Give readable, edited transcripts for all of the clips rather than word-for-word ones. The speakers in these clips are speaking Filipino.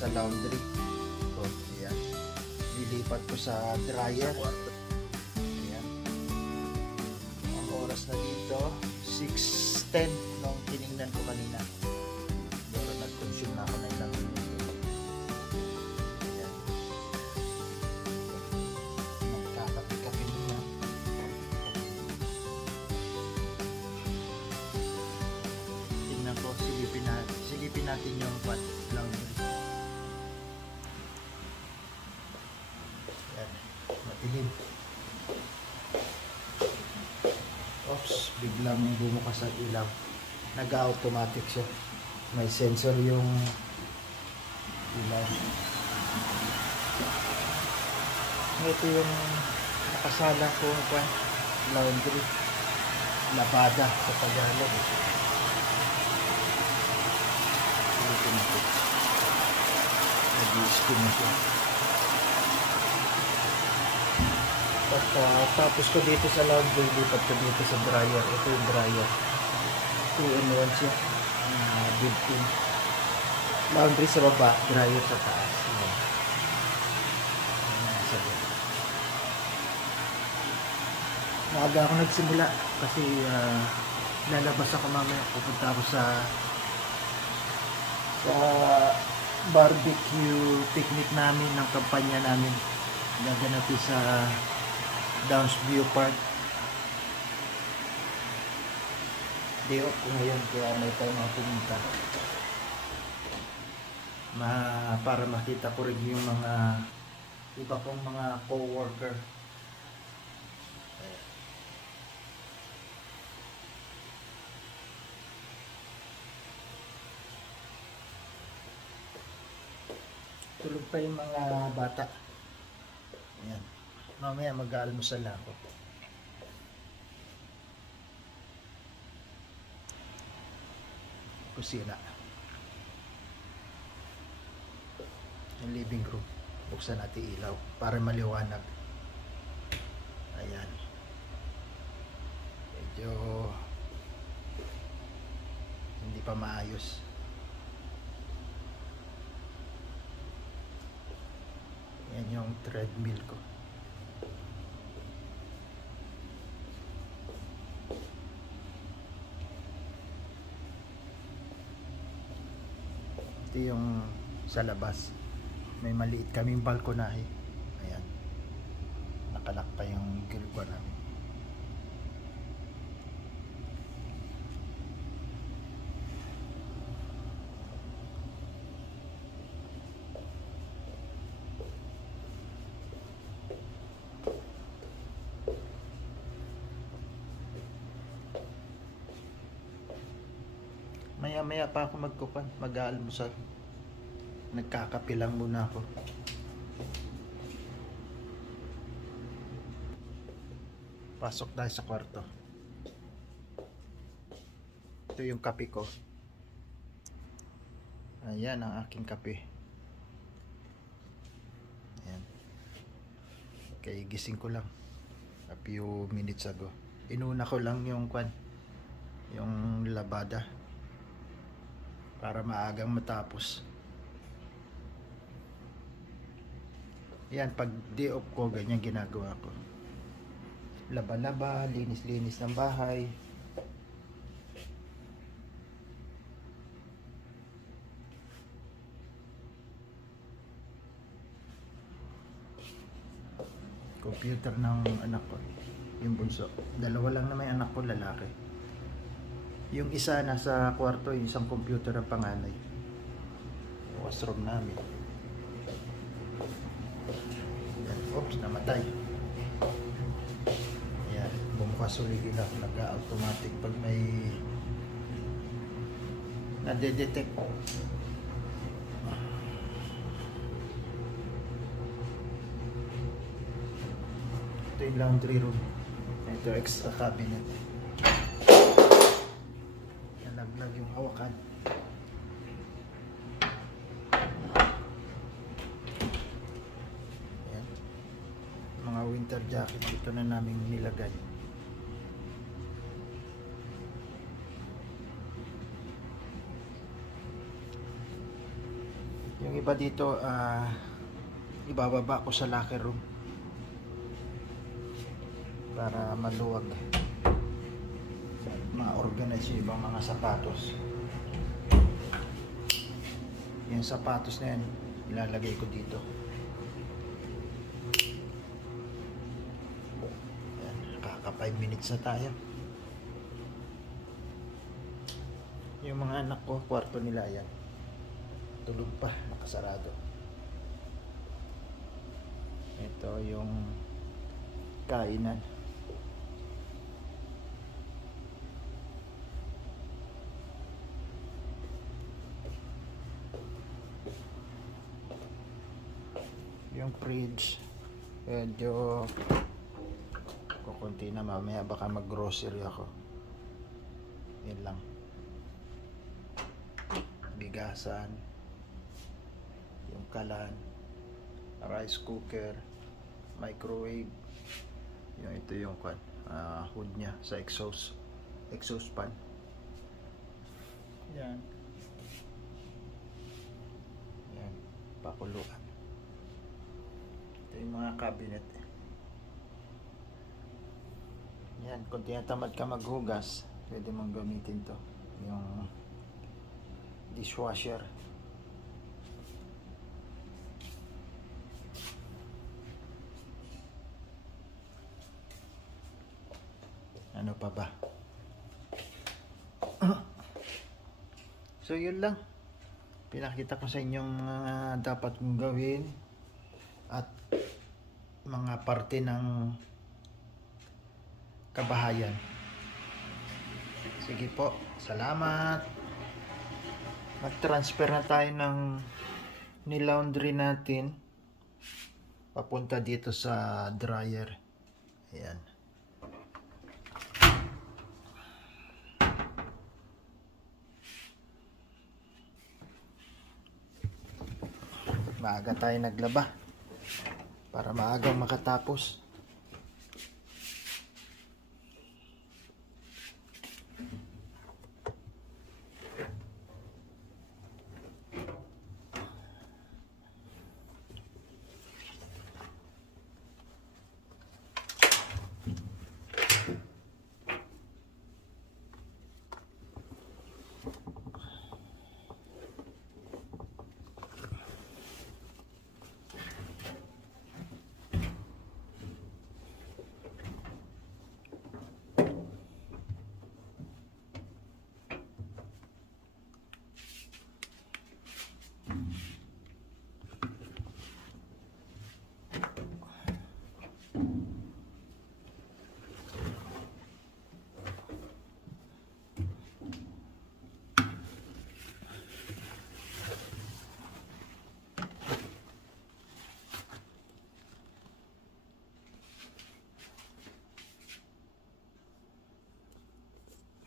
sa laundry. So, ayan. Lilipat ko sa dryer. Ayan. Ang oras na dito, 6:10 nung tinignan ko kanina. Pero nag-consume na ako na ilang minuto. Ayan. Magkakapi-kapi muna. Tingnan ko, silipin natin yung pot laundry. Ayan, matilim. Oops, biglang bumukas ang ilaw. Nag-automatic siya. May sensor yung ilaw. Ito yung nakasala ko laundry. Labada sa Tagalog. Silipin natin. Nag-i-spin na siya. Tapos ko dito sa laundry, lipat ko dito sa dryer. Ito yung dryer. 2-in-1 siya. Built-in. Laundry sa baba, dryer sa taas. Maaga ako nagsimula kasi lalabas ako mamaya. Pupunta ako sa barbecue picnic namin ng kampanya namin. Gaganapin sa Downsview Park. Day off ko ngayon kaya may time ako pumunta. Para makita ko rin yung mga iba kong mga co-worker. Tulog pa yung mga bata. Ayan. Mamaya mag-aalmusal ako. Kusina. Yung living room. Buksan natin ilaw para maliwanag. Ayan. Medyo hindi pa maayos. Yan yung treadmill ko. Ito yung sa labas. May maliit kaming balkonahe. Ayan. Nakalak pa yung gilwa namin. Maya-maya pa ako mag-aalmusal. Nagkakape lang muna ako. Pasok tayo sa kwarto. Ito yung kape ko. Ayan ang aking kape. Ayan. Okay, gising ko lang. A few minutes ago. Inuna ko lang yung yung labada. Para maagang matapos. Yan, pag day off ko, ganyan ginagawa ko. Laba-laba, linis-linis ng bahay. Computer ng anak ko, yung bunso. Dalawa lang naman yung anak ko, lalaki. Yung isa nasa kwarto, yung isang computer ng panganay. Yung washroom namin. Yan. Oops, namatay. Ayan, bumukas ulit lang. Nag-automatic pag may nade-detect. Ito yung laundry room. Ito extra cabinet. Nalaglag yung hawakan. Ayan. Mga winter jacket ito na namin nilagay. Yung iba dito, ibababa ko sa locker room para maluwag, ma-organize yung ibang mga sapatos. Yung sapatos na yan ilalagay ko dito. Yan, kaka 5 minutes na tayo. Yung mga anak ko, kwarto nila yan, tulog pa, nakasarado. Ito yung kainan. Yung fridge medyo kukunti na, mamaya baka mag grocery ako. Yan lang. Bigasan, yung kalan, rice cooker, microwave, yung ito yung hood nya sa exhaust fan. Yan, pakuluan. Ito yung mga cabinet. Yan, kung tinatamad ka maghugas, pwede mong gamitin to, yung dishwasher. Ano pa ba? So yun lang, pinakita ko sa inyong mga dapat mong gawin at mga parte ng kabahayan. Sige po, salamat. Mag-transfer na tayo ng nilaundry natin papunta dito sa dryer. Ayan. Maaga tayo naglaba para maagang makatapos.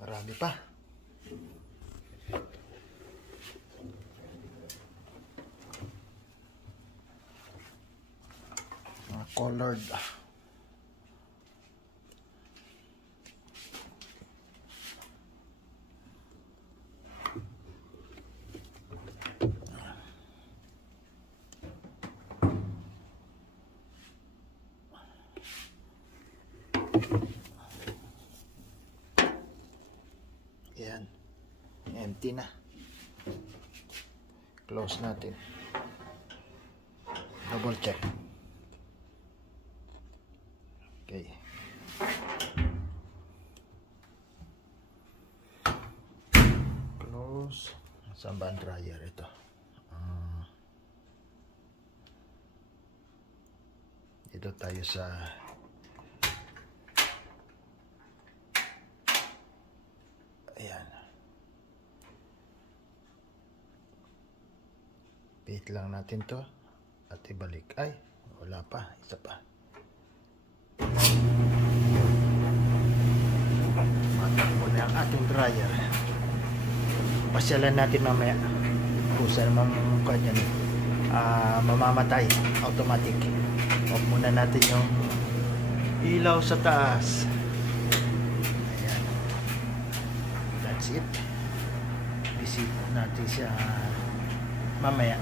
Marami pa. Mga colored. Yan, empty na. Close natin. Double check. Okay. Close. Saan ba ang dryer ito? Dito tayo sa ayan. Pihit lang natin to at ibalik. Ay, wala pa. Isa pa. Matakbo na ang ating dryer. Pasyalan natin mamaya. Kusa namang kanyan. Mamamatay. Automatic. Off muna natin yung ilaw sa taas. It. Visit natin siya mamaya.